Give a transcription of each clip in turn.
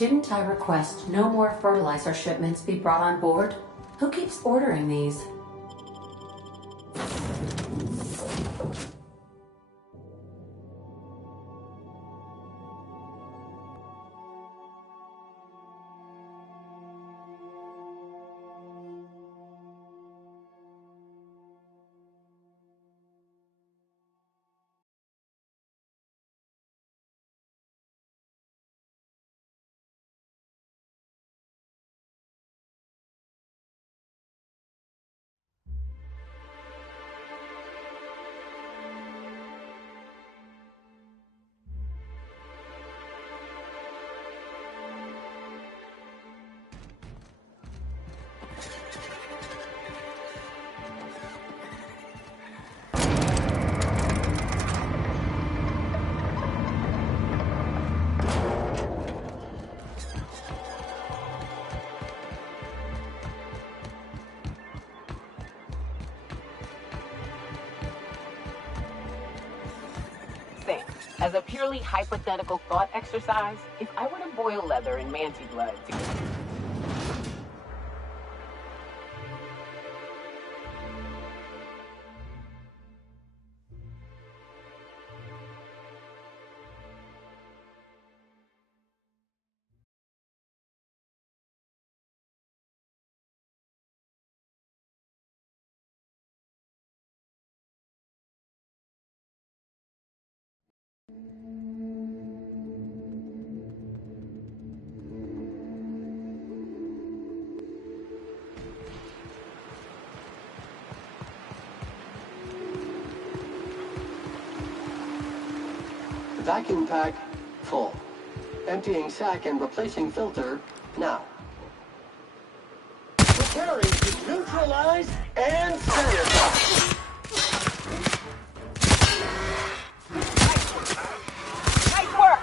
Didn't I request no more fertilizer shipments be brought on board? Who keeps ordering these? As a purely hypothetical thought exercise, if I were to boil leather in manti blood to... Vacuum pack full. Emptying sack and replacing filter now. Preparing to neutralize and sanitize. Nice work!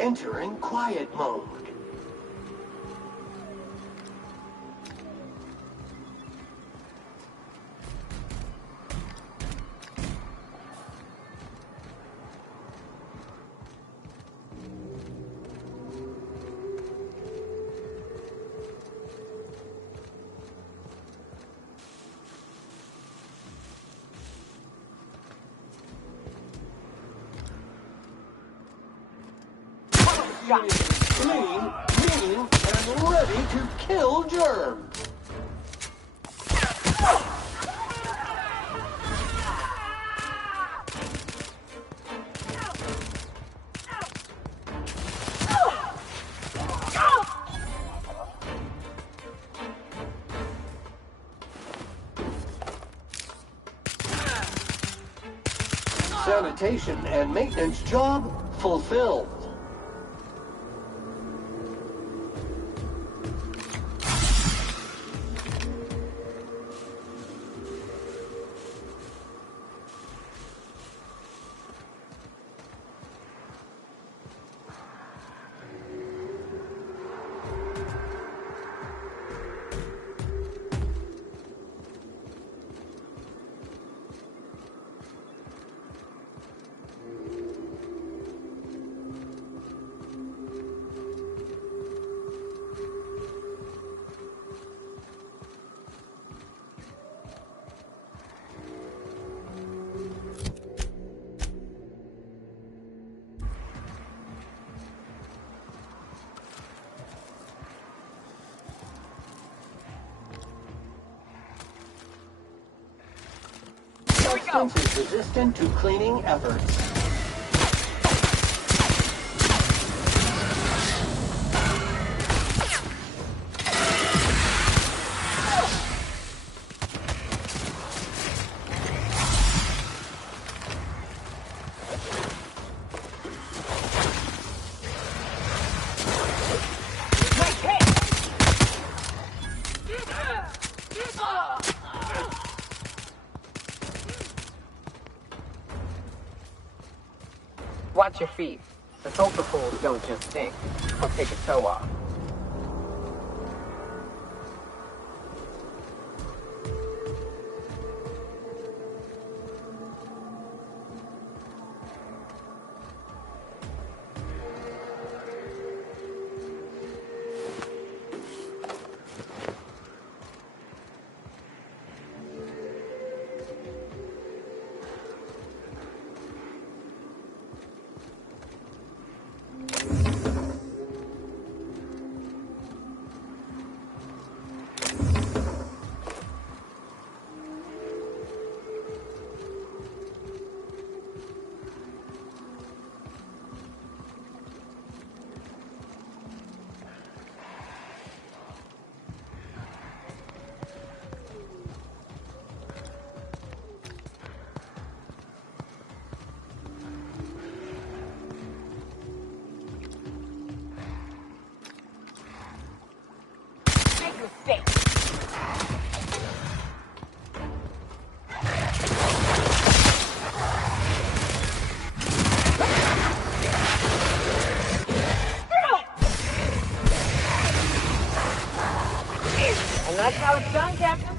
Entering quiet mode. Clean, mean, and ready to kill germs. Sanitation and maintenance job fulfilled. substance is resistant to cleaning efforts. Watch your feet. The sulfur pools don't just stink. I'll take a toe off. And that's how it's done, Captain.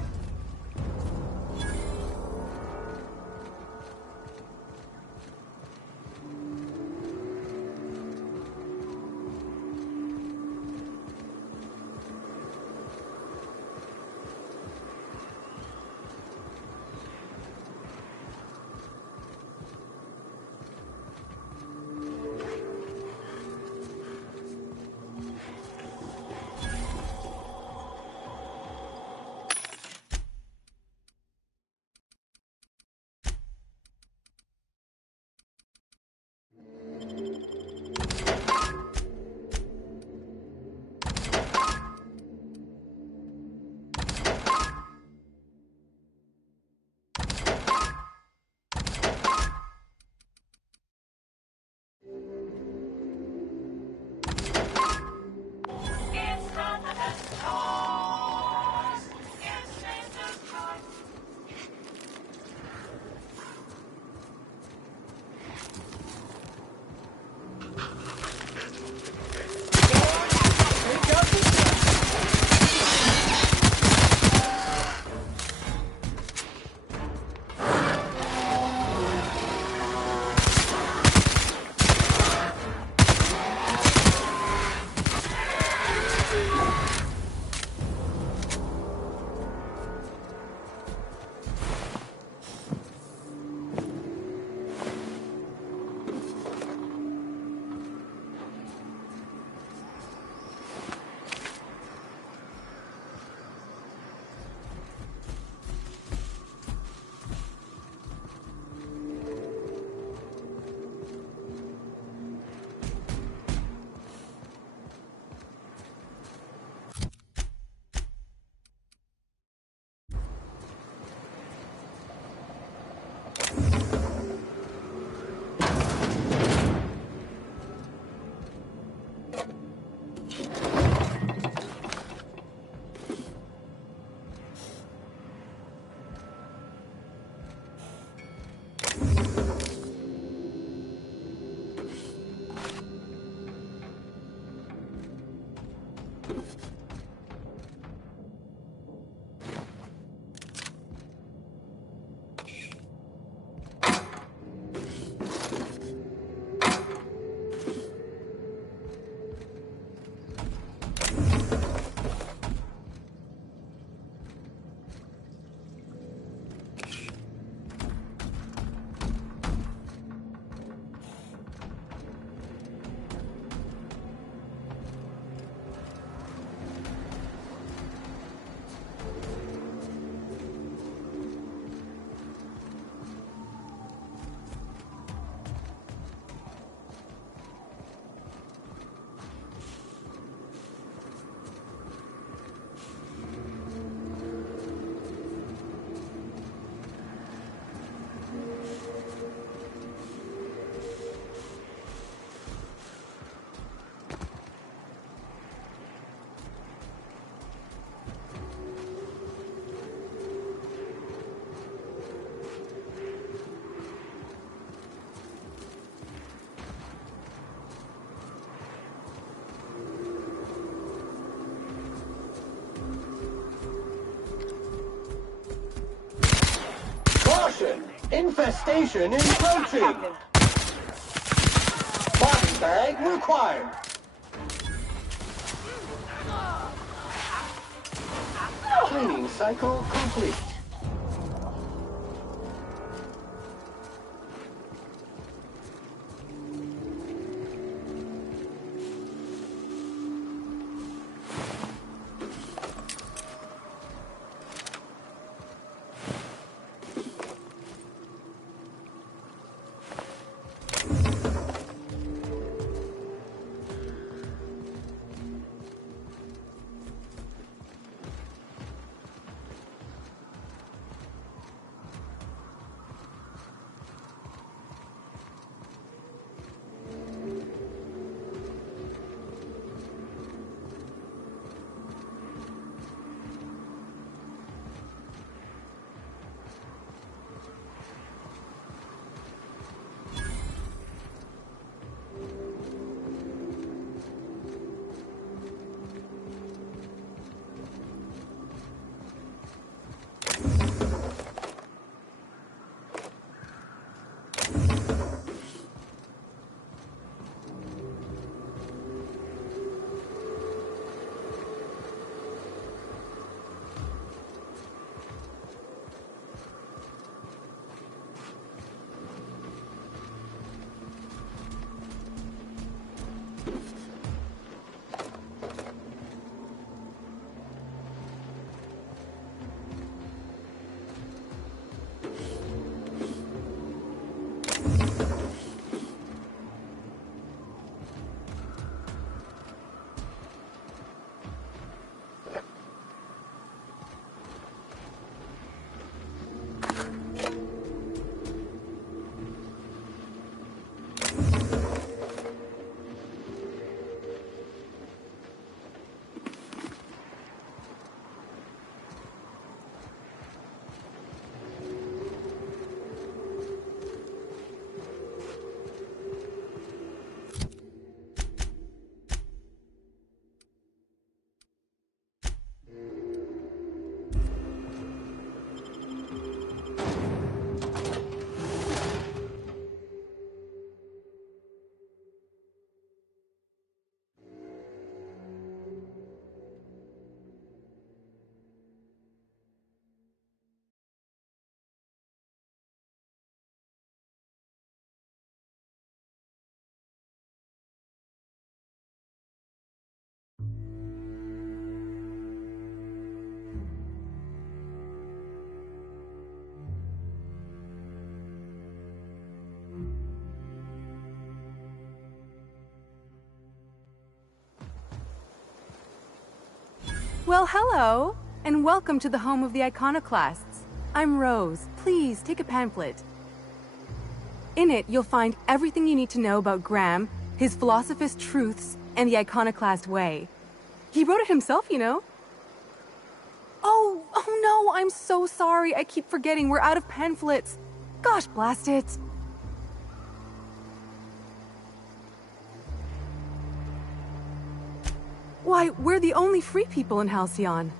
Infestation encroaching! Body bag required! Cleaning cycle complete. Well, hello, and welcome to the home of the iconoclasts. I'm Rose. Please, take a pamphlet. In it, you'll find everything you need to know about Graham, his philosophist truths, and the iconoclast way. He wrote it himself, you know. Oh no, I'm so sorry. I keep forgetting we're out of pamphlets. Gosh, blast it. Why, we're the only free people in Halcyon.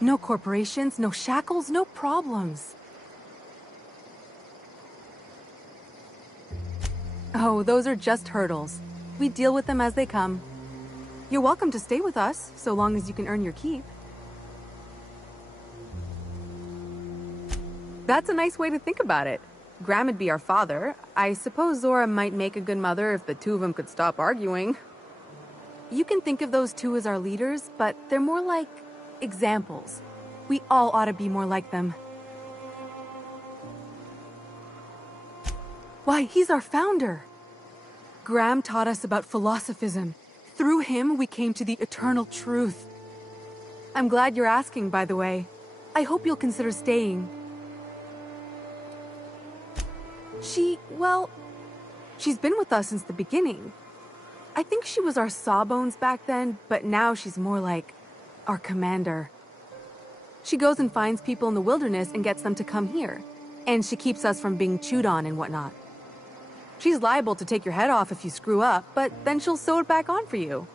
No corporations, no shackles, no problems. Oh, those are just hurdles. We deal with them as they come. You're welcome to stay with us, so long as you can earn your keep. That's a nice way to think about it. Graham would be our father. I suppose Zora might make a good mother if the two of them could stop arguing. You can think of those two as our leaders, but they're more like examples. We all ought to be more like them. Why, he's our founder. Graham taught us about philosophism. Through him, we came to the eternal truth. I'm glad you're asking, by the way. I hope you'll consider staying. She's been with us since the beginning. I think she was our sawbones back then, but now she's more like our commander. She goes and finds people in the wilderness and gets them to come here. And she keeps us from being chewed on and whatnot. She's liable to take your head off if you screw up, but then she'll sew it back on for you.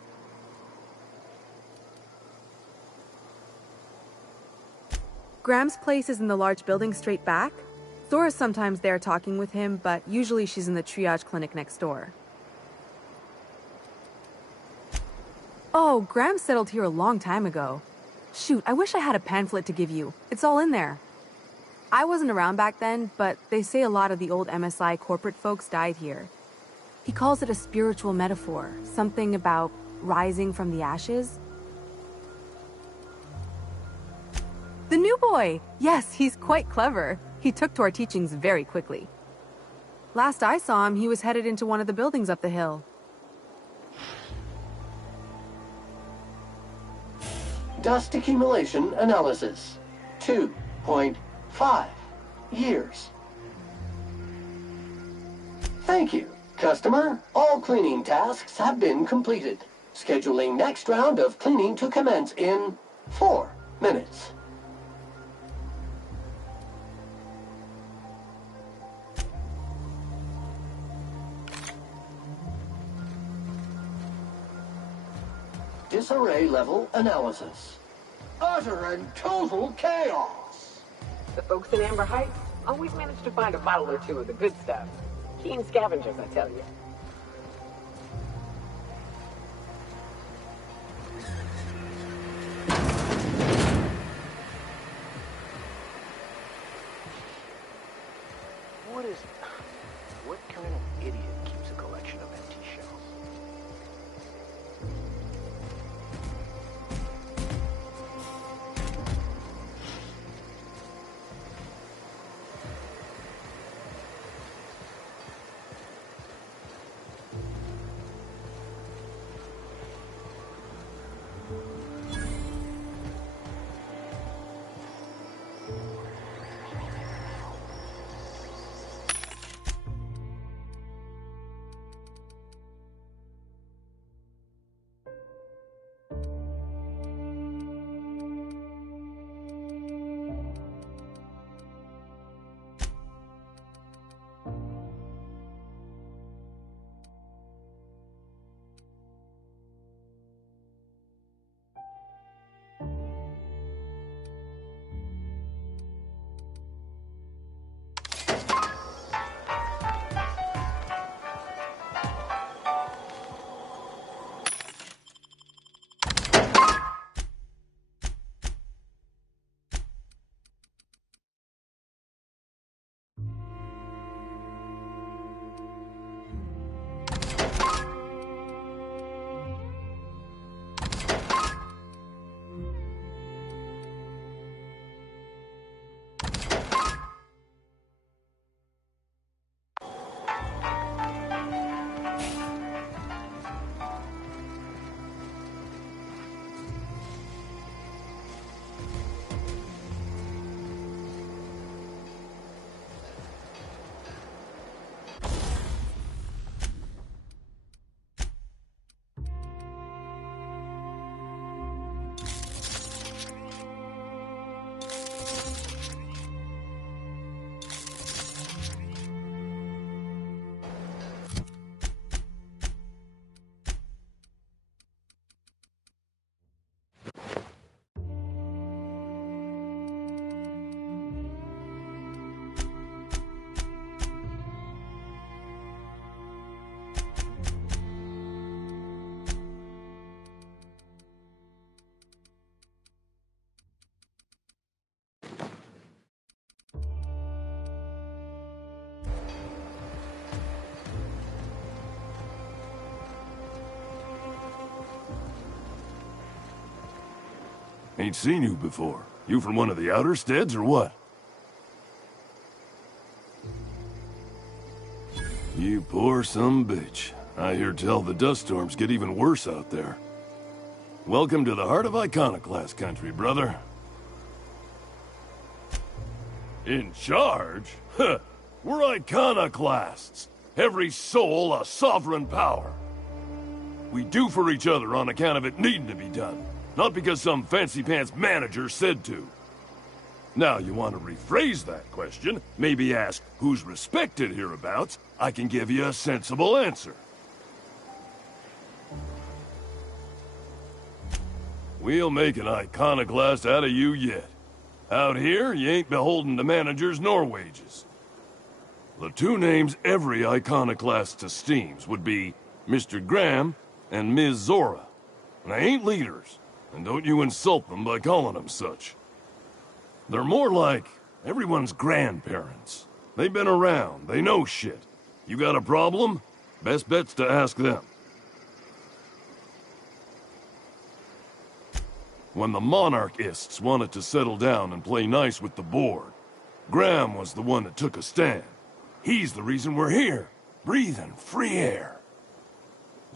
Graham's place is in the large building straight back. Zora's sometimes there talking with him, but usually she's in the triage clinic next door. Oh, Graham settled here a long time ago. Shoot, I wish I had a pamphlet to give you. It's all in there. I wasn't around back then, but they say a lot of the old MSI corporate folks died here. He calls it a spiritual metaphor, something about rising from the ashes. The new boy! Yes, he's quite clever. He took to our teachings very quickly. Last I saw him, he was headed into one of the buildings up the hill. Dust accumulation analysis. 2.5 years. Thank you, customer. All cleaning tasks have been completed. Scheduling next round of cleaning to commence in 4 minutes. Disarray level analysis. Utter and total chaos. The folks in Amber Heights always manage to find a bottle or two of the good stuff. Keen scavengers, I tell you. What kind of idiot keeps a collection of empty shells? Ain't seen you before. You from one of the outer steads or what? You poor bitch. I hear tell the dust storms get even worse out there. Welcome to the heart of Iconoclast country, brother. In charge? Huh. We're Iconoclasts. Every soul a sovereign power. We do for each other on account of it needing to be done. Not because some fancy-pants manager said to. Now, you want to rephrase that question, maybe ask who's respected hereabouts, I can give you a sensible answer. We'll make an iconoclast out of you yet. Out here, you ain't beholden to managers nor wages. The two names every iconoclast esteems would be Mr. Graham and Ms. Zora. And they ain't leaders, and don't you insult them by calling them such. They're more like everyone's grandparents. They've been around, they know shit. You got a problem? Best bet's to ask them. When the monarchists wanted to settle down and play nice with the board, Graham was the one that took a stand. He's the reason we're here, breathing free air.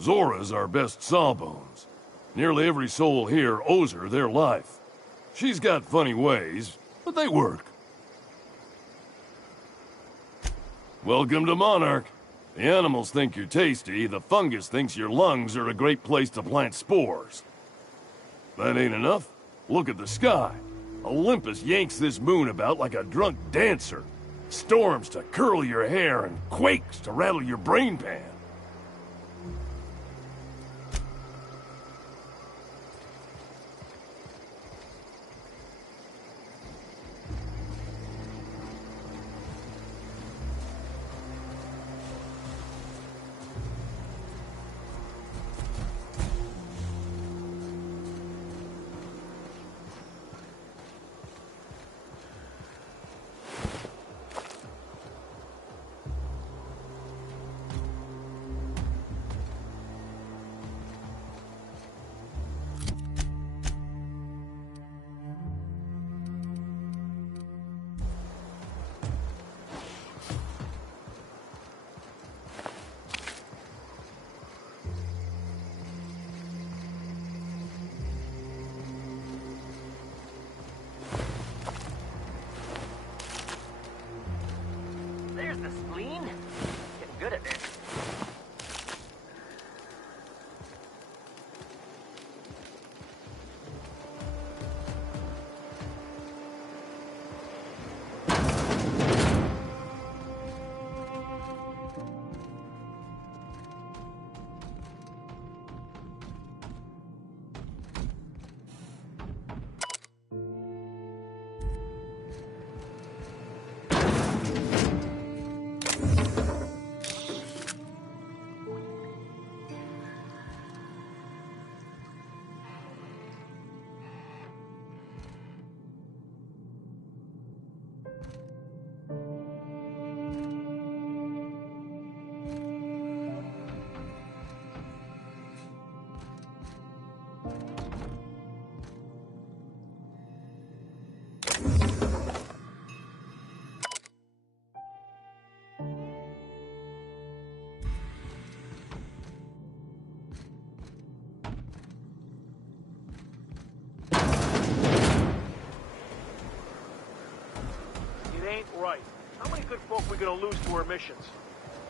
Zora's our best sawbones. Nearly every soul here owes her their life. She's got funny ways, but they work. Welcome to Monarch. The animals think you're tasty, the fungus thinks your lungs are a great place to plant spores. That ain't enough. Look at the sky. Olympus yanks this moon about like a drunk dancer. Storms to curl your hair and quakes to rattle your brain pan. There's the spleen. Getting good at this. Ain't right. How many good folk we gonna lose to our missions?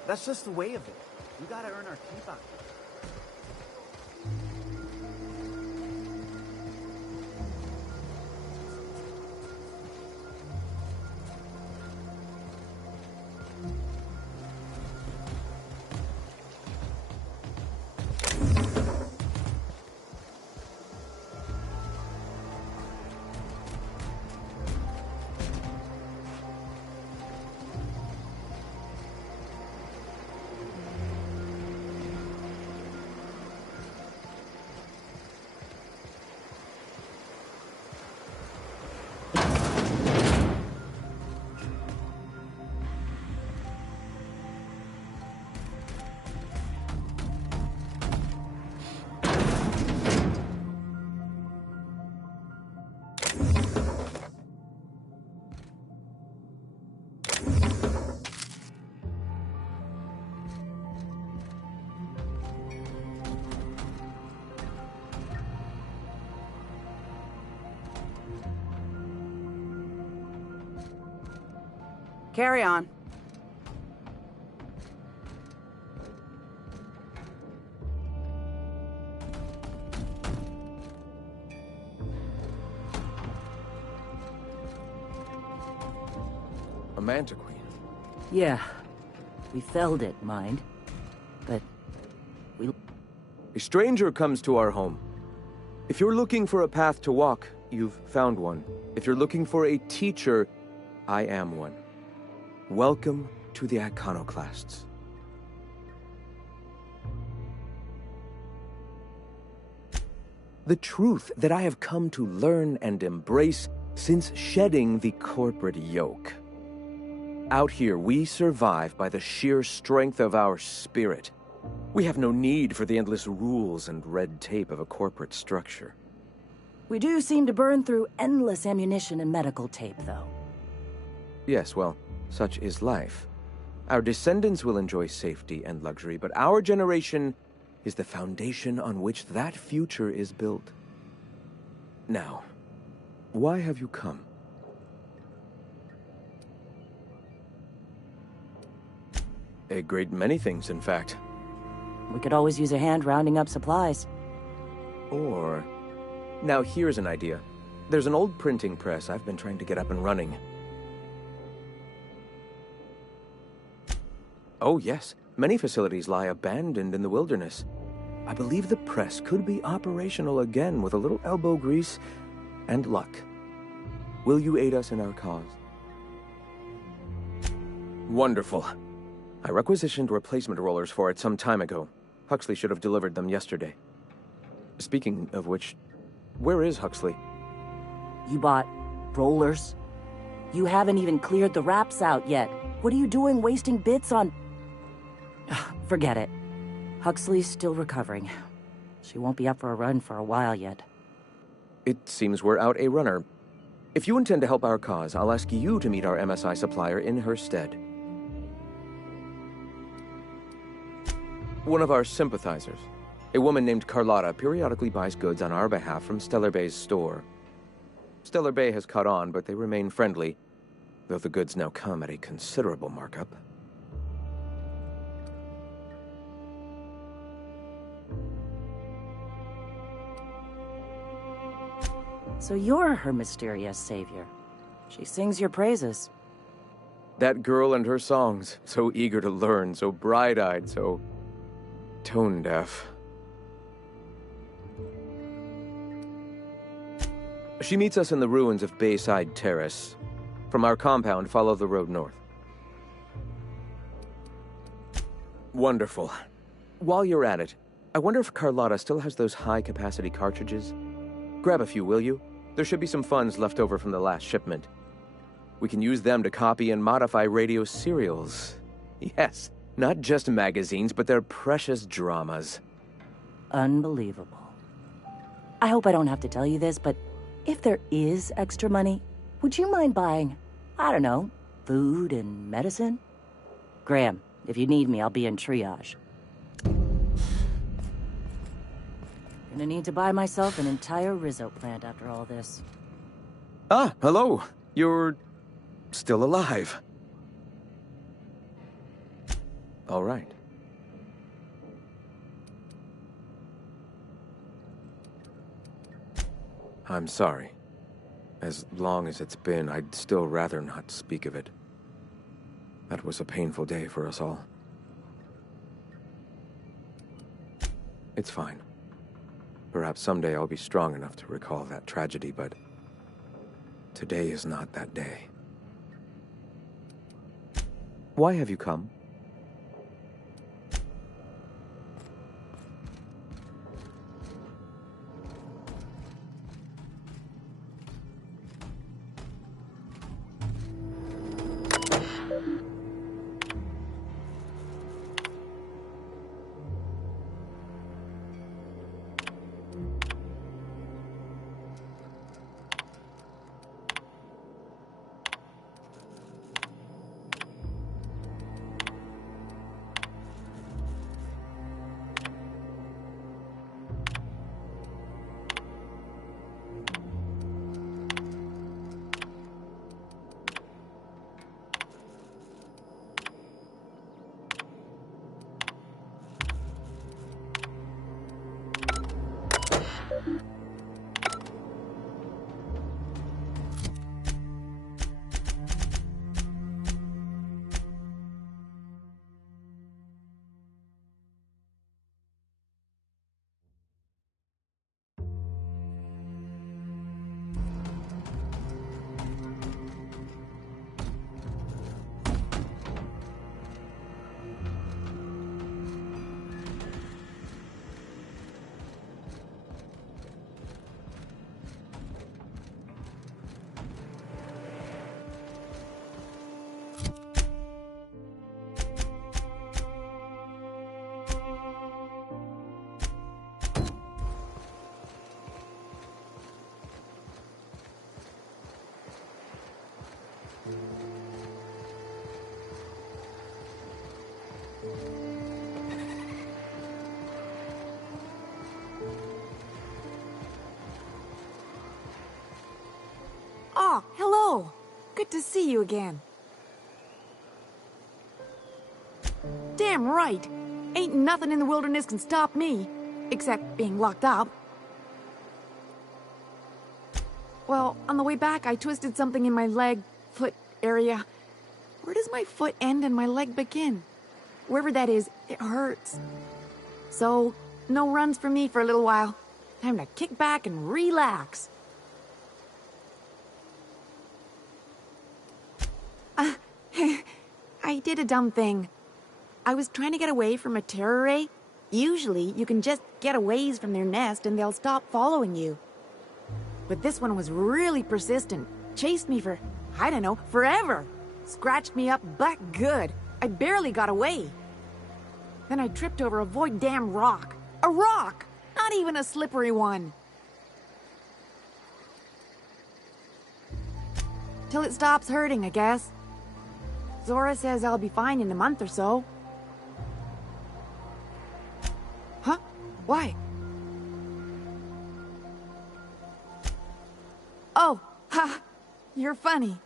That's just the way of it. We gotta earn our keep out here. Carry on. A manta queen. Yeah. We felled it, mind. But we... A stranger comes to our home. If you're looking for a path to walk, you've found one. If you're looking for a teacher, I am one. Welcome to the iconoclasts. The truth that I have come to learn and embrace since shedding the corporate yoke. Out here, we survive by the sheer strength of our spirit. We have no need for the endless rules and red tape of a corporate structure. We do seem to burn through endless ammunition and medical tape, though. Yes, well, such is life. Our descendants will enjoy safety and luxury, but our generation is the foundation on which that future is built. Now, why have you come? A great many things, in fact. We could always use a hand rounding up supplies. Or... Now here's an idea. There's an old printing press I've been trying to get up and running. Oh yes, many facilities lie abandoned in the wilderness. I believe the press could be operational again with a little elbow grease and luck. Will you aid us in our cause? Wonderful. I requisitioned replacement rollers for it some time ago. Huxley should have delivered them yesterday. Speaking of which, where is Huxley? You bought rollers? You haven't even cleared the wraps out yet. What are you doing wasting bits on... Forget it. Huxley's still recovering. She won't be up for a run for a while yet. It seems we're out a runner. If you intend to help our cause, I'll ask you to meet our MSI supplier in her stead. One of our sympathizers, a woman named Carlotta, periodically buys goods on our behalf from Stellar Bay's store. Stellar Bay has caught on, but they remain friendly, though the goods now come at a considerable markup. So you're her mysterious savior. She sings your praises. That girl and her songs, so eager to learn, so bright-eyed, so tone-deaf. She meets us in the ruins of Bayside Terrace. From our compound, follow the road north. Wonderful. While you're at it, I wonder if Carlotta still has those high-capacity cartridges? Grab a few, will you? There should be some funds left over from the last shipment. We can use them to copy and modify radio serials. Yes, not just magazines, but their precious dramas. Unbelievable. I hope I don't have to tell you this, but if there is extra money, would you mind buying, I don't know, food and medicine? Graham, if you need me, I'll be in triage. Gonna need to buy myself an entire Rizzo plant after all this. Ah, hello. You're still alive. All right. I'm sorry. As long as it's been, I'd still rather not speak of it. That was a painful day for us all. It's fine. Perhaps someday I'll be strong enough to recall that tragedy, but today is not that day. Why have you come? Oh, hello. Good to see you again. Damn right. Ain't nothing in the wilderness can stop me, except being locked up. Well, on the way back, I twisted something in my leg, foot area. Where does my foot end and my leg begin? Wherever that is, it hurts. So, no runs for me for a little while. Time to kick back and relax. I did a dumb thing. I was trying to get away from a terror ray. Usually, you can just get a ways from their nest and they'll stop following you. But this one was really persistent. Chased me for, I don't know, forever. Scratched me up butt good. I barely got away. Then I tripped over a void damn rock. A rock! Not even a slippery one. Till it stops hurting, I guess. Zora says I'll be fine in a month or so. Huh? Why? Oh, ha! You're funny.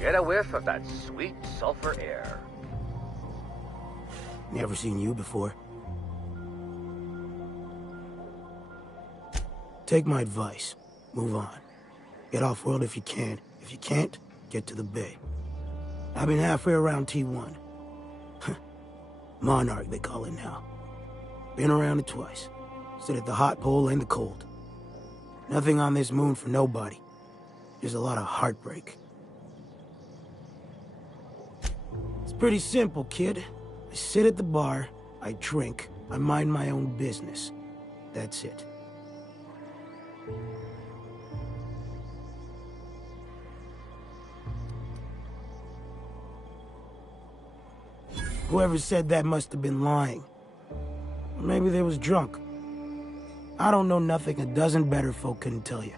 Get a whiff of that sweet sulfur air. Never seen you before. Take my advice. Move on. Get off-world if you can. If you can't, get to the bay. I've been halfway around T1. Monarch, they call it now. Been around it twice. Stood at the hot pole and the cold. Nothing on this moon for nobody. Just a lot of heartbreak. It's pretty simple, kid. I sit at the bar, I drink, I mind my own business. That's it. Whoever said that must have been lying. Or maybe they was drunk. I don't know nothing a dozen better folk couldn't tell you.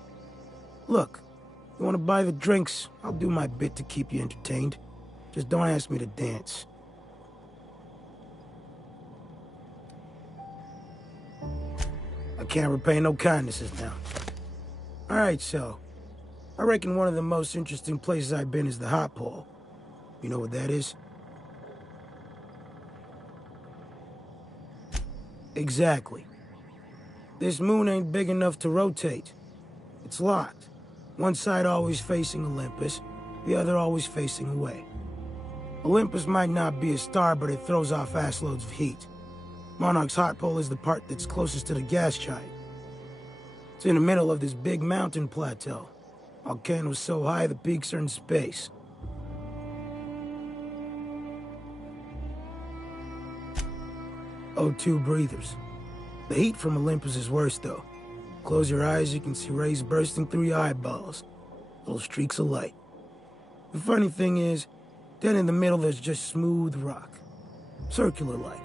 Look, you want to buy the drinks, I'll do my bit to keep you entertained. Just don't ask me to dance. I can't repay no kindnesses now. Alright, so. I reckon one of the most interesting places I've been is the hot pole. You know what that is? Exactly. This moon ain't big enough to rotate. It's locked. One side always facing Olympus, the other always facing away. Olympus might not be a star, but it throws off assloads of heat. Monarch's hot pole is the part that's closest to the gas giant. It's in the middle of this big mountain plateau. Volcano's so high the peaks are in space. O2 breathers. The heat from Olympus is worse, though. Close your eyes, you can see rays bursting through your eyeballs. Little streaks of light. The funny thing is, then in the middle there's just smooth rock. Circular-like.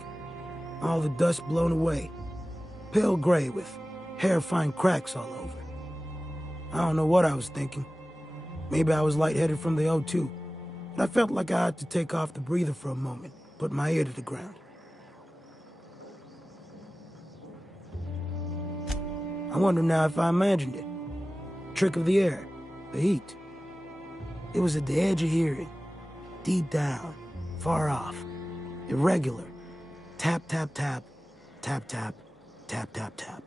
All the dust blown away. Pale gray with hair-fine cracks all over. I don't know what I was thinking. Maybe I was lightheaded from the O2. But I felt like I had to take off the breather for a moment, put my ear to the ground. I wonder now if I imagined it. Trick of the air, the heat. It was at the edge of hearing. Deep down, far off, irregular. Tap, tap, tap, tap, tap, tap, tap, tap.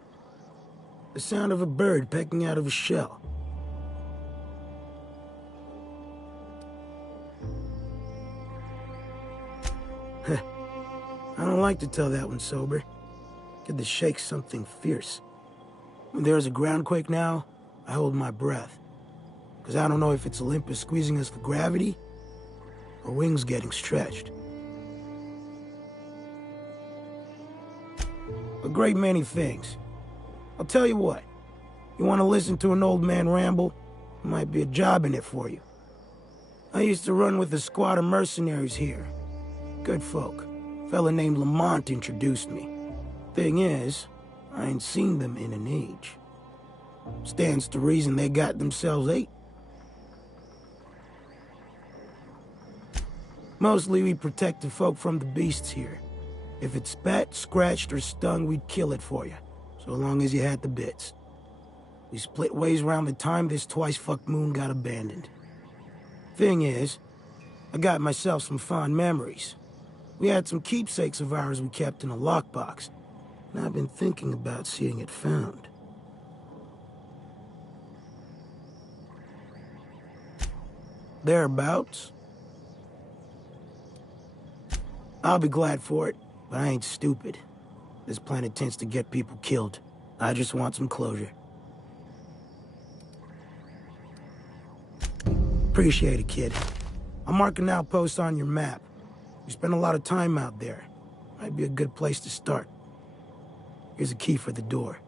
The sound of a bird pecking out of a shell. I don't like to tell that one sober. Get the shakes something fierce. When there's a groundquake now, I hold my breath. Because I don't know if it's Olympus squeezing us for gravity, or wings getting stretched. A great many things. I'll tell you what. You want to listen to an old man ramble? There might be a job in it for you. I used to run with a squad of mercenaries here. Good folk. Fella named Lamont introduced me. Thing is, I ain't seen them in an age. Stands to reason they got themselves ate. Mostly we protected folk from the beasts here. If it spat, scratched, or stung, we'd kill it for you, so long as you had the bits. We split ways around the time this twice-fucked moon got abandoned. Thing is, I got myself some fond memories. We had some keepsakes of ours we kept in a lockbox, and I've been thinking about seeing it found. Thereabouts. I'll be glad for it, but I ain't stupid. This planet tends to get people killed. I just want some closure. Appreciate it, kid. I'm marking outposts on your map. You spend a lot of time out there. Might be a good place to start. Here's a key for the door.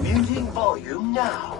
Muting volume now.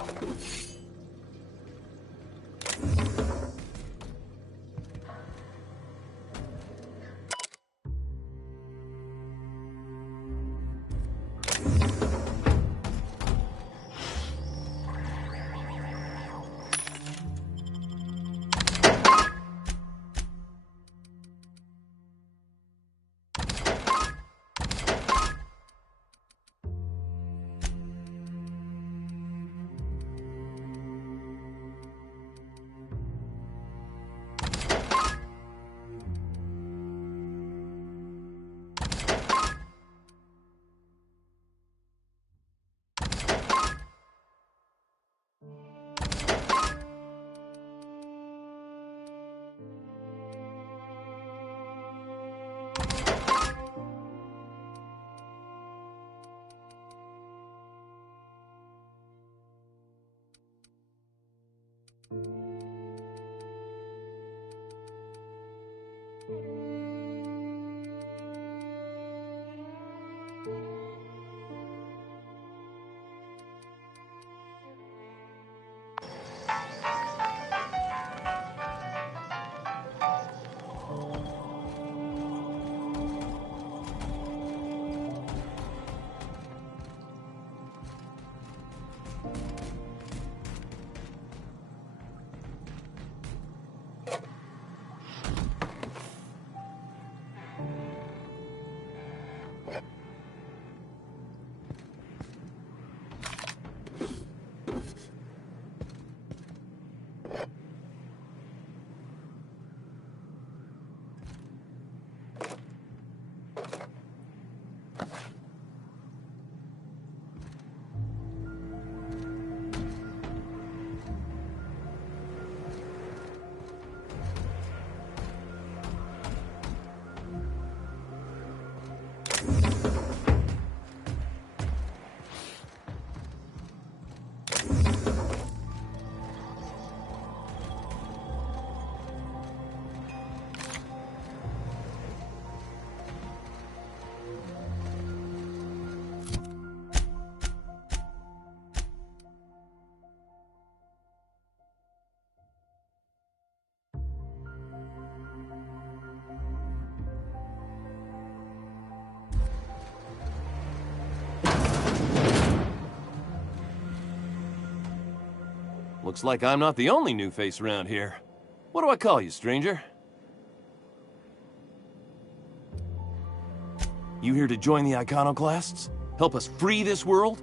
Looks like I'm not the only new face around here. What do I call you, stranger? You here to join the Iconoclasts? Help us free this world?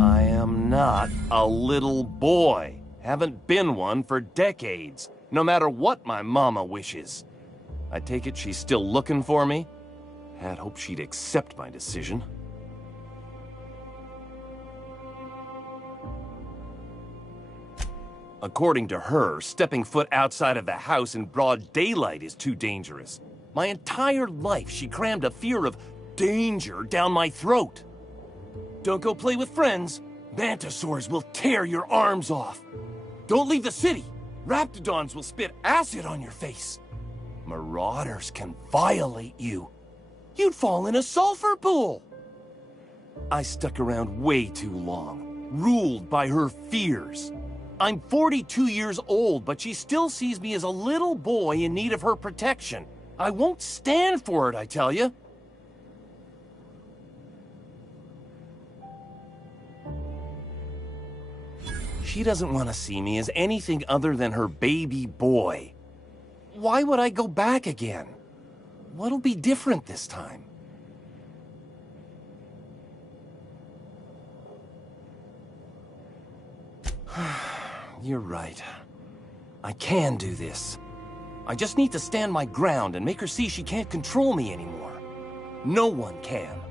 I am not a little boy. Haven't been one for decades, no matter what my mama wishes. I take it she's still looking for me? Had hoped she'd accept my decision. According to her, stepping foot outside of the house in broad daylight is too dangerous. My entire life, she crammed a fear of danger down my throat. Don't go play with friends. Mantisaurs will tear your arms off. Don't leave the city. Raptidons will spit acid on your face. Marauders can violate you. You'd fall in a sulfur pool. I stuck around way too long, ruled by her fears. I'm 42 years old, but she still sees me as a little boy in need of her protection. I won't stand for it, I tell you. She doesn't want to see me as anything other than her baby boy. Why would I go back again? What'll be different this time? You're right. I can do this. I just need to stand my ground and make her see she can't control me anymore. No one can.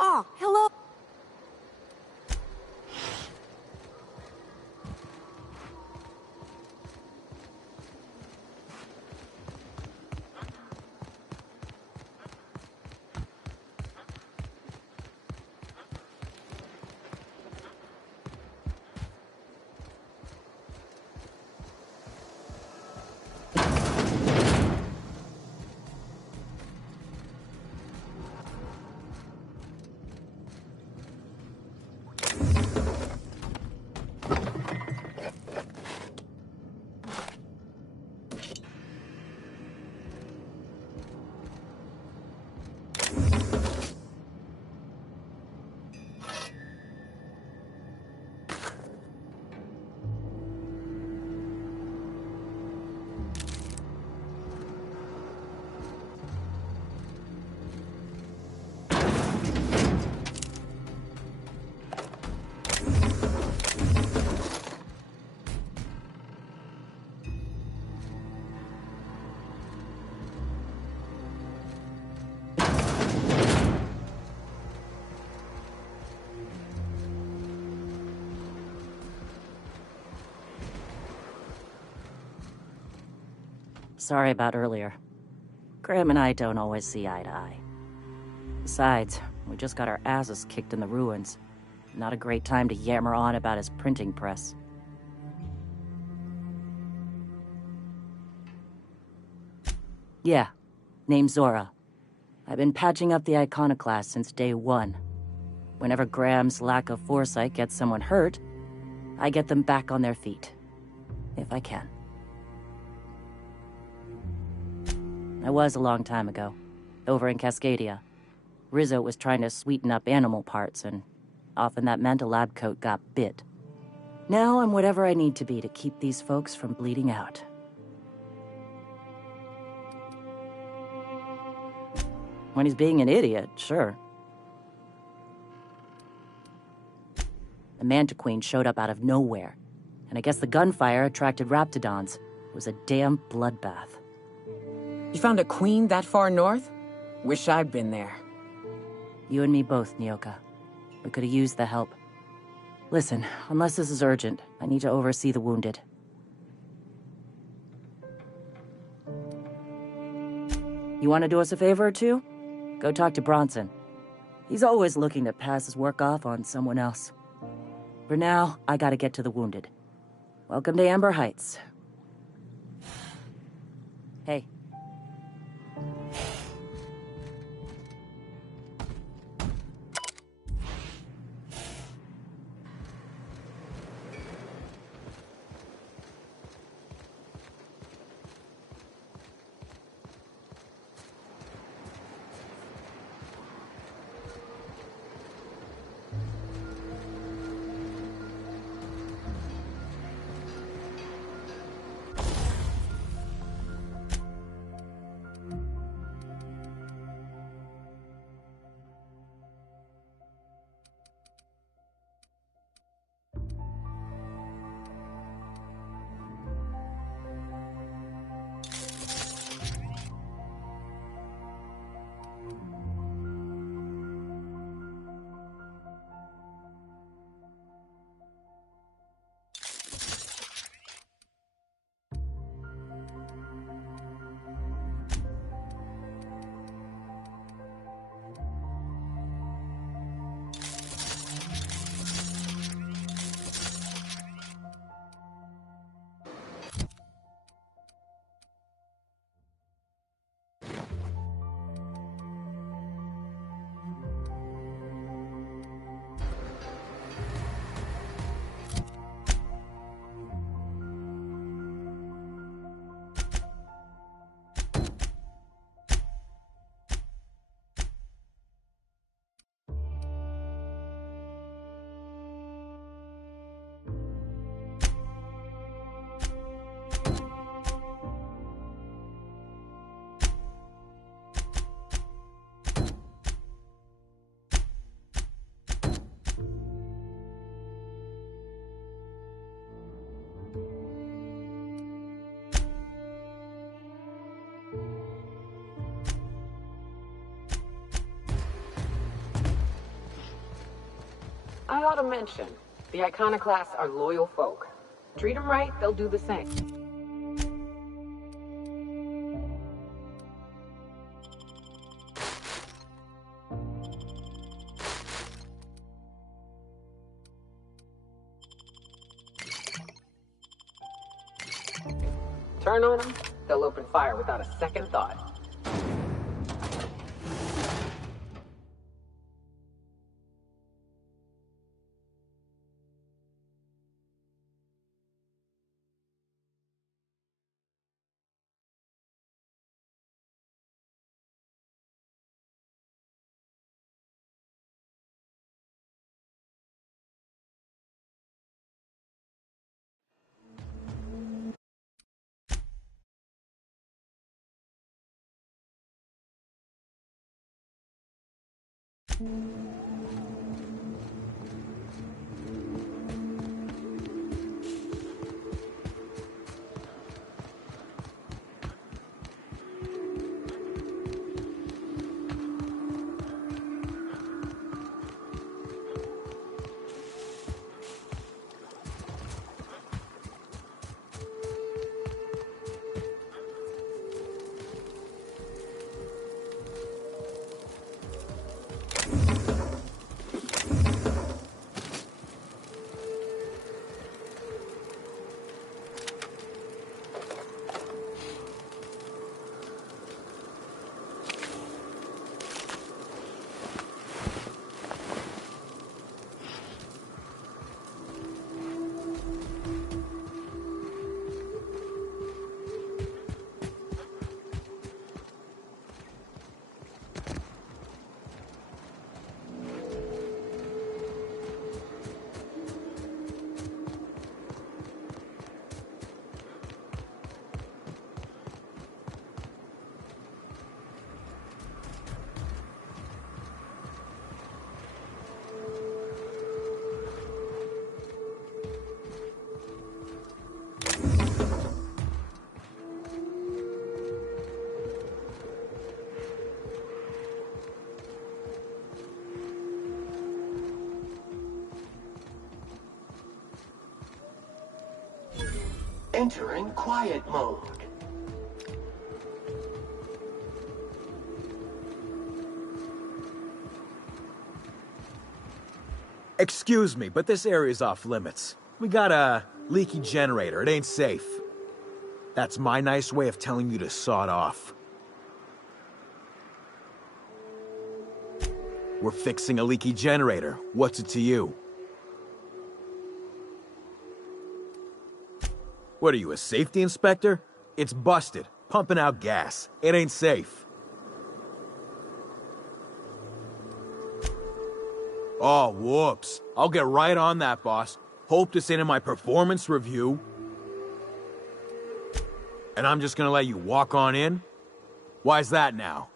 Oh, hello. Sorry about earlier. Graham and I don't always see eye to eye. Besides, we just got our asses kicked in the ruins. Not a great time to yammer on about his printing press. Yeah, name's Zora. I've been patching up the iconoclast since day one. Whenever Graham's lack of foresight gets someone hurt, I get them back on their feet. If I can. I was a long time ago, over in Cascadia. Rizzo was trying to sweeten up animal parts, and often that meant a lab coat got bit. Now I'm whatever I need to be to keep these folks from bleeding out. When he's being an idiot, sure. The Mantiqueen showed up out of nowhere, and I guess the gunfire attracted raptidons. It was a damn bloodbath. You found a queen that far north? Wish I'd been there. You and me both, Nyoka. We could have used the help. Listen, unless this is urgent, I need to oversee the wounded. You want to do us a favor or two? Go talk to Bronson. He's always looking to pass his work off on someone else. For now, I gotta get to the wounded. Welcome to Amber Heights. Hey. I ought to mention, the iconoclasts are loyal folk. Treat them right, they'll do the same. Turn on them, they'll open fire without a second thought. entering quiet mode. Excuse me, but this area's off limits. We got a leaky generator. It ain't safe. That's my nice way of telling you to sod off. We're fixing a leaky generator. What's it to you? What are you, a safety inspector? It's busted, pumping out gas. It ain't safe. Oh, whoops. I'll get right on that, boss. Hope this ain't in my performance review. And I'm just gonna let you walk on in? Why's that now?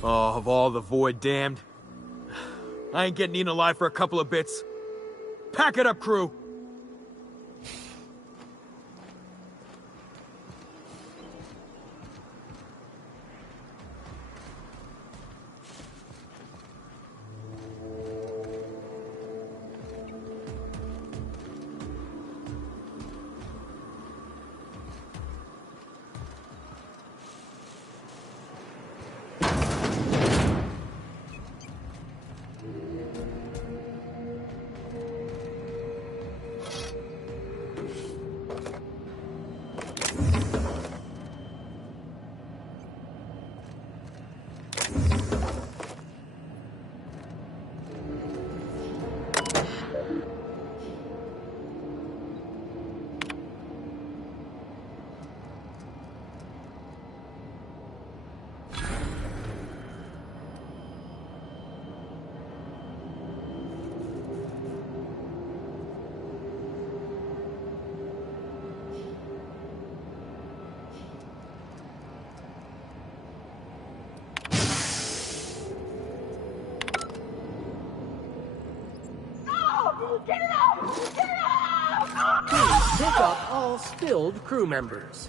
Oh, of all the void damned. I ain't getting eaten alive for a couple of bits. Pack it up, crew! Please pick up all spilled crew members.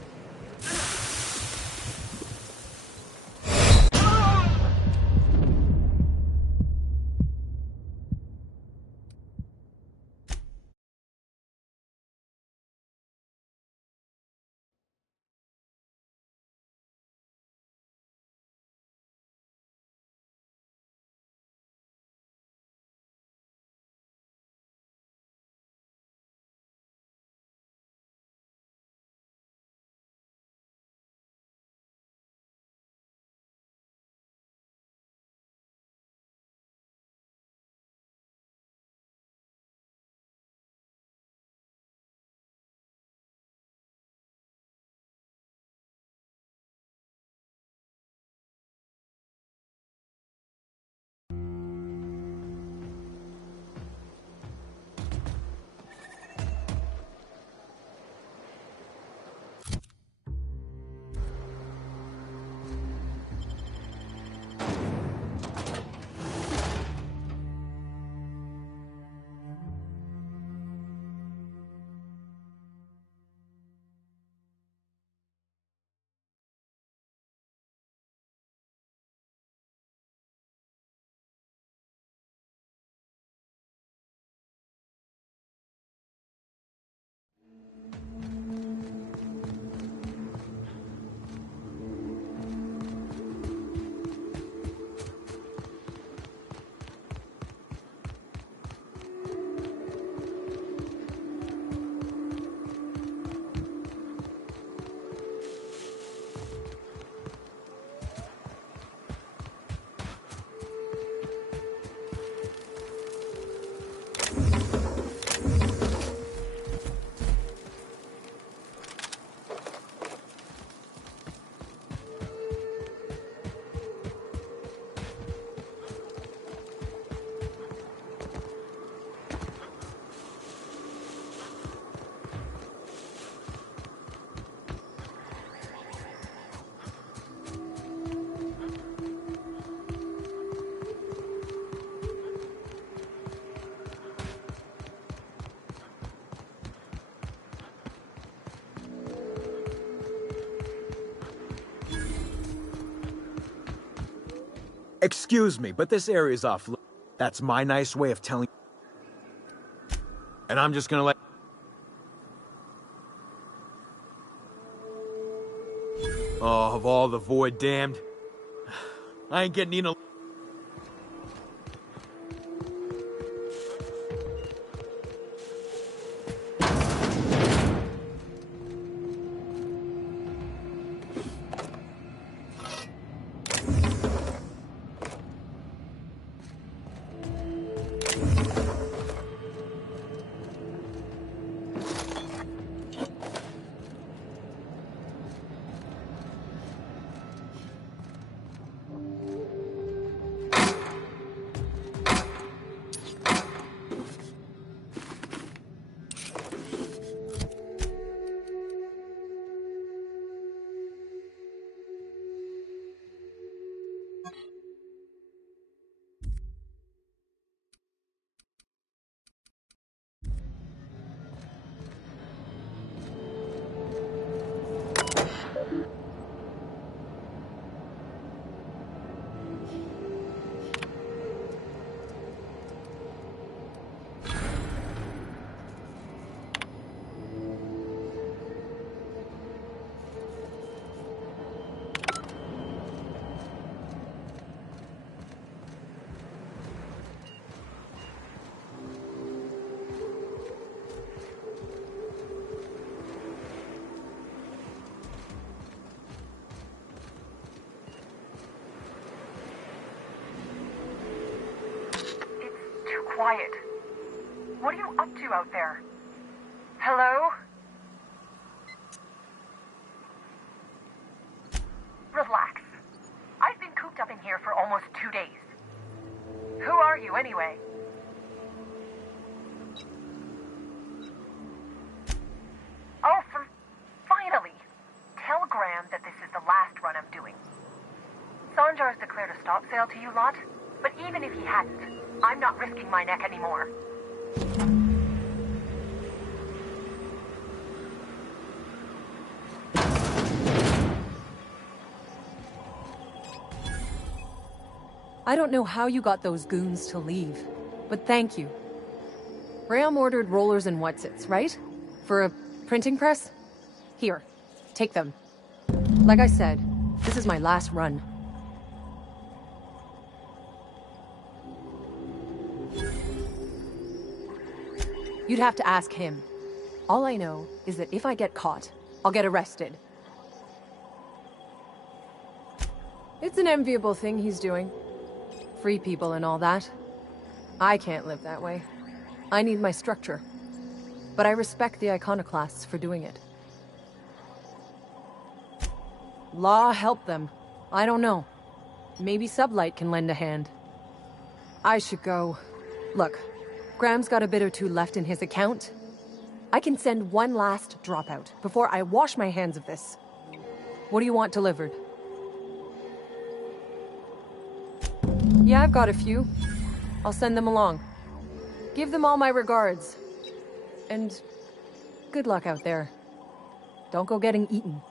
Excuse me, but this area's off. That's my nice way of telling. And I'm just gonna let. Oh, of all the void damned. I ain't getting eaten. Quiet. What are you up to out there? Hello? Relax. I've been cooped up in here for almost 2 days. Who are you, anyway? Oh, finally! Tell Graham that this is the last run I'm doing. Sanjar's declared a stop sale to you lot, but even if he hadn't, I'm not risking my neck anymore. I don't know how you got those goons to leave, but thank you. Graham ordered rollers and whatsits, right? For a printing press? Here, take them. Like I said, this is my last run. You'd have to ask him. All I know is that if I get caught, I'll get arrested. It's an enviable thing he's doing. Free people and all that. I can't live that way. I need my structure. But I respect the iconoclasts for doing it. Law help them. I don't know. Maybe Sublight can lend a hand. I should go. Look, Graham's got a bit or two left in his account. I can send one last dropout before I wash my hands of this. What do you want delivered? Yeah, I've got a few. I'll send them along. Give them all my regards. And good luck out there. Don't go getting eaten.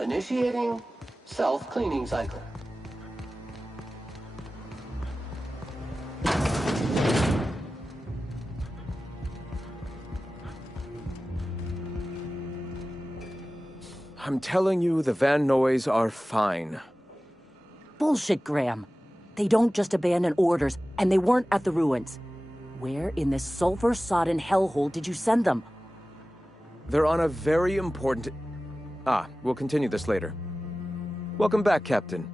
Initiating self-cleaning cycle. I'm telling you, the Van Noys are fine. Bullshit, Graham. They don't just abandon orders, and they weren't at the ruins. Where in this sulfur-sodden hellhole did you send them? They're on a very important... Ah, we'll continue this later. Welcome back, Captain.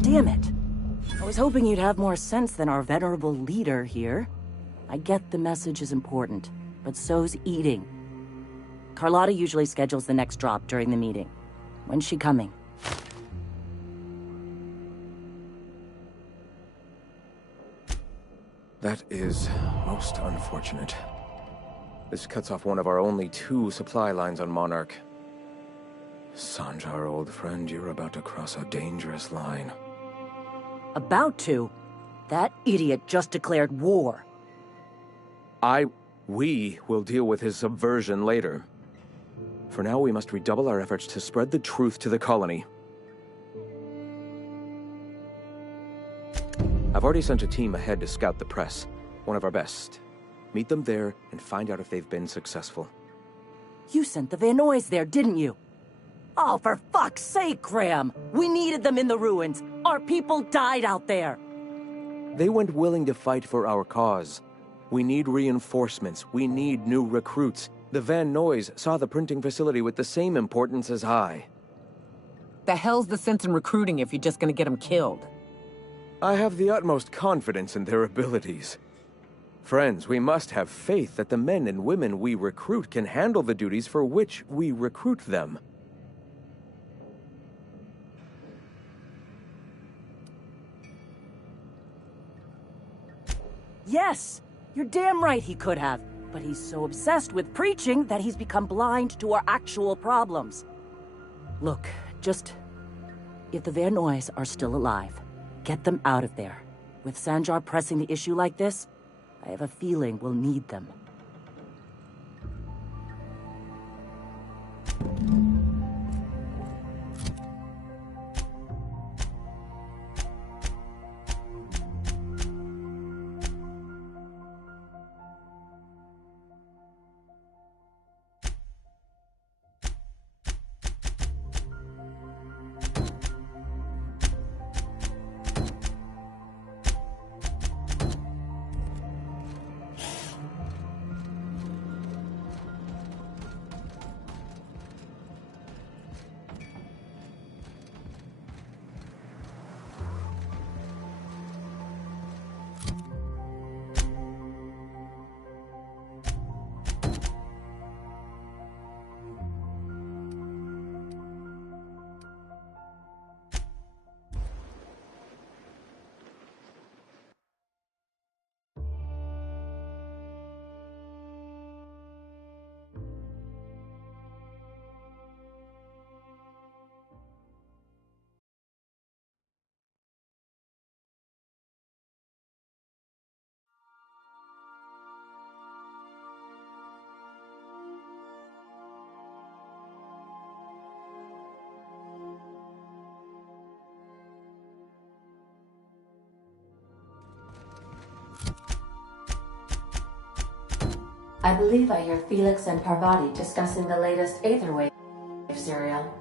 Damn it. I was hoping you'd have more sense than our venerable leader here. I get the message is important, but so's eating. Carlotta usually schedules the next drop during the meeting. When's she coming? That is most unfortunate. This cuts off one of our only 2 supply lines on Monarch. Sanjar, old friend, you're about to cross a dangerous line. About to? That idiot just declared war. We will deal with his subversion later. For now, we must redouble our efforts to spread the truth to the colony. I've already sent a team ahead to scout the press, one of our best. Meet them there and find out if they've been successful. You sent the Van Noys there, didn't you? Oh, for fuck's sake, Graham! We needed them in the ruins! Our people died out there! They went willing to fight for our cause. We need reinforcements. We need new recruits. The Van Noys saw the printing facility with the same importance as I. The hell's the sense in recruiting if you're just gonna get them killed? I have the utmost confidence in their abilities. Friends, we must have faith that the men and women we recruit can handle the duties for which we recruit them. Yes! You're damn right he could have. But he's so obsessed with preaching that he's become blind to our actual problems. Look, just... if the Van Noys are still alive, get them out of there. With Sanjar pressing the issue like this, I have a feeling we'll need them. I believe I hear Felix and Parvati discussing the latest Aetherwave serial.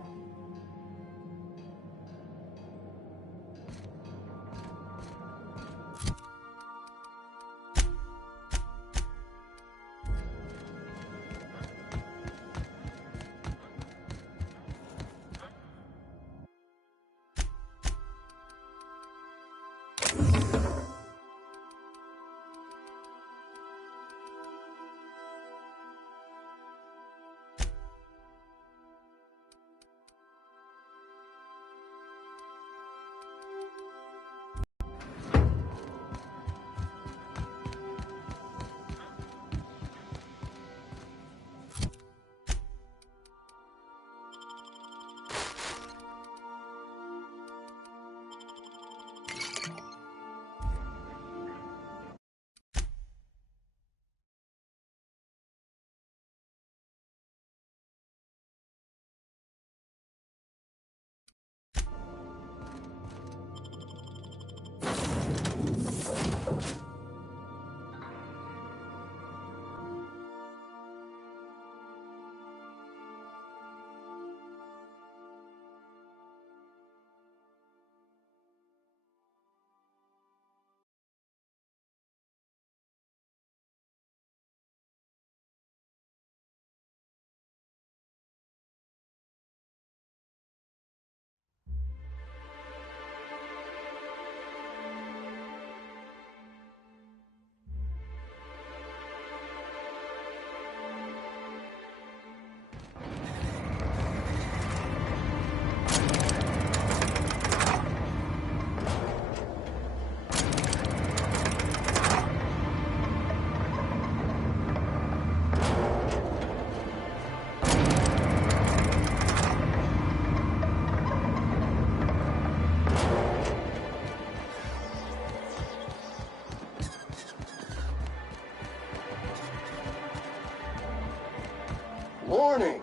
Warning!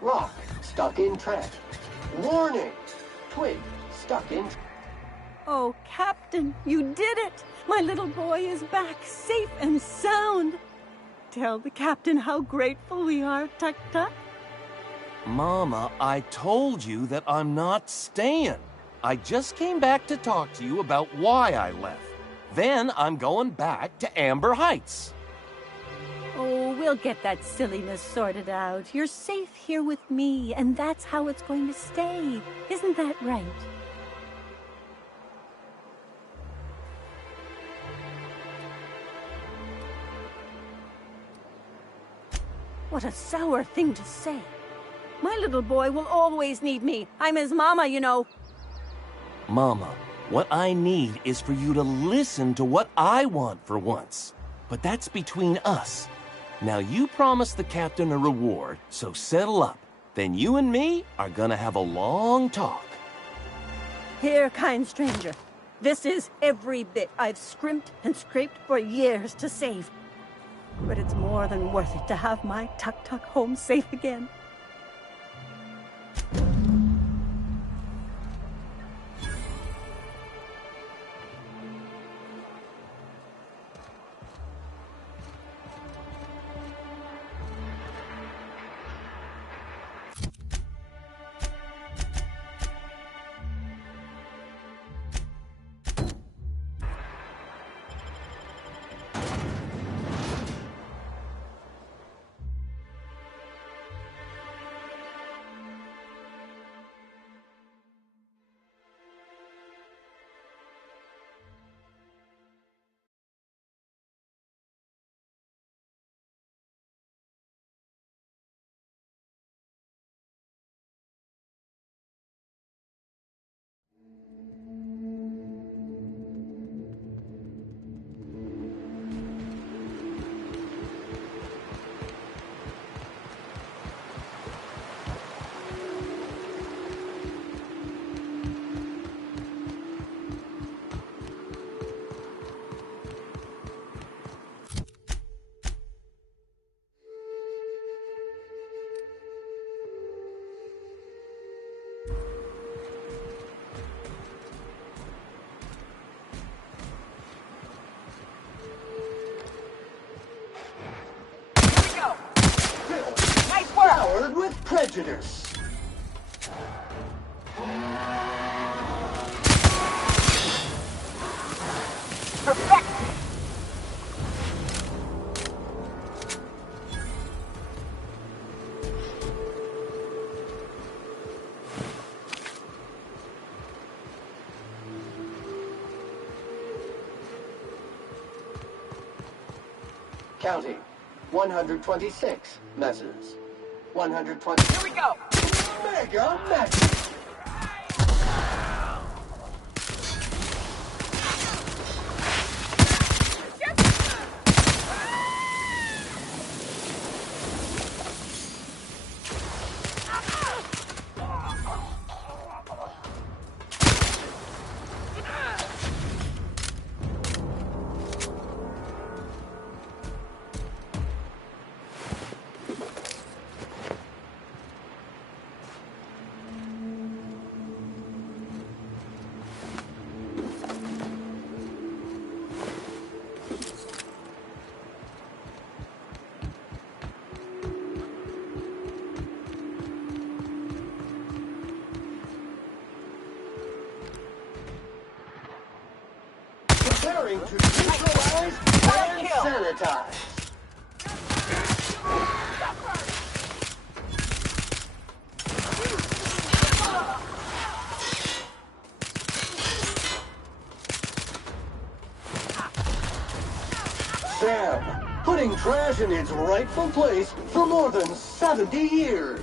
Rock stuck in track. Warning! Twig stuck in... Oh, Captain, you did it! My little boy is back, safe and sound. Tell the captain how grateful we are, Tuk Tuk. Mama, I told you that I'm not staying. I just came back to talk to you about why I left. Then I'm going back to Amber Heights. Oh, we'll get that silliness sorted out. You're safe here with me, and that's how it's going to stay. Isn't that right? What a sour thing to say. My little boy will always need me. I'm his mama, you know. Mama, what I need is for you to listen to what I want for once. But that's between us. Now you promised the captain a reward, so settle up. Then you and me are gonna have a long talk. Here, kind stranger. This is every bit I've scrimped and scraped for years to save. But it's more than worth it to have my Tuk Tuk home safe again. prejudice. Perfect! Counting. 126 messes. 120. Here we go! Mega messes! Preparing to neutralize and sanitize. Sam, putting trash in its rightful place for more than 70 years.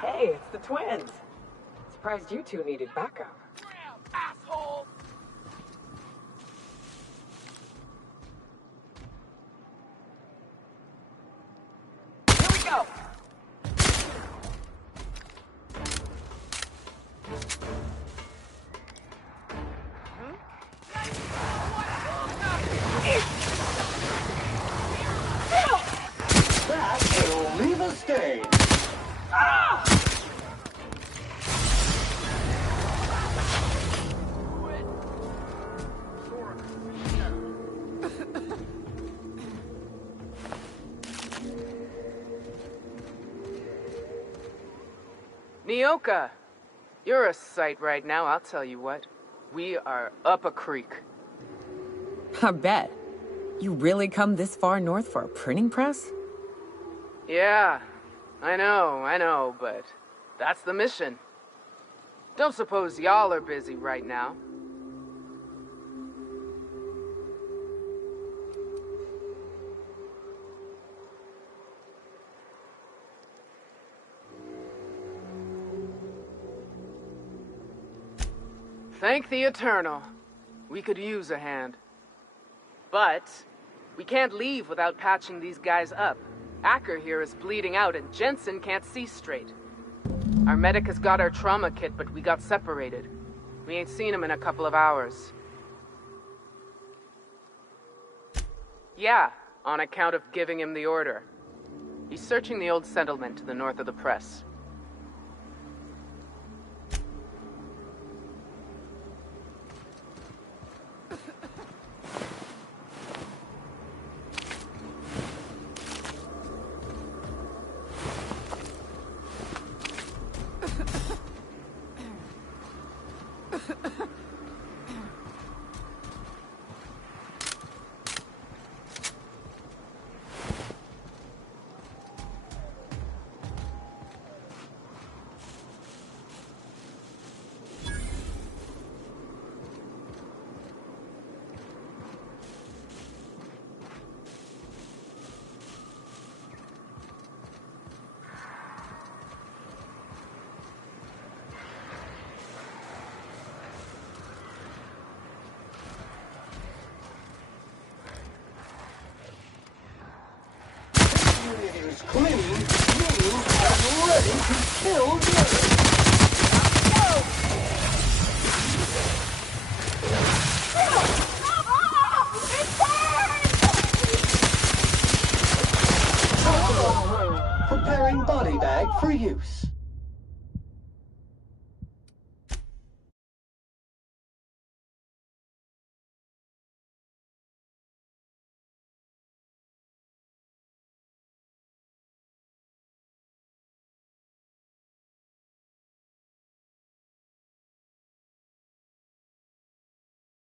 Hey, it's the twins. Surprised you two needed backup. Asshole! Here we go! That will leave a stain. Ah! Nyoka, you're a sight right now, I'll tell you what. We are up a creek. I bet. You really come this far north for a printing press? Yeah, I know, but that's the mission. Don't suppose y'all are busy right now. Thank the Eternal. We could use a hand. But we can't leave without patching these guys up. Acker here is bleeding out and Jensen can't see straight. Our medic has got our trauma kit, but we got separated. We ain't seen him in a couple of hours. Yeah, on account of giving him the order. He's searching the old settlement to the north of the press. Is clean, mean, and ready to kill murder. Preparing body bag for use.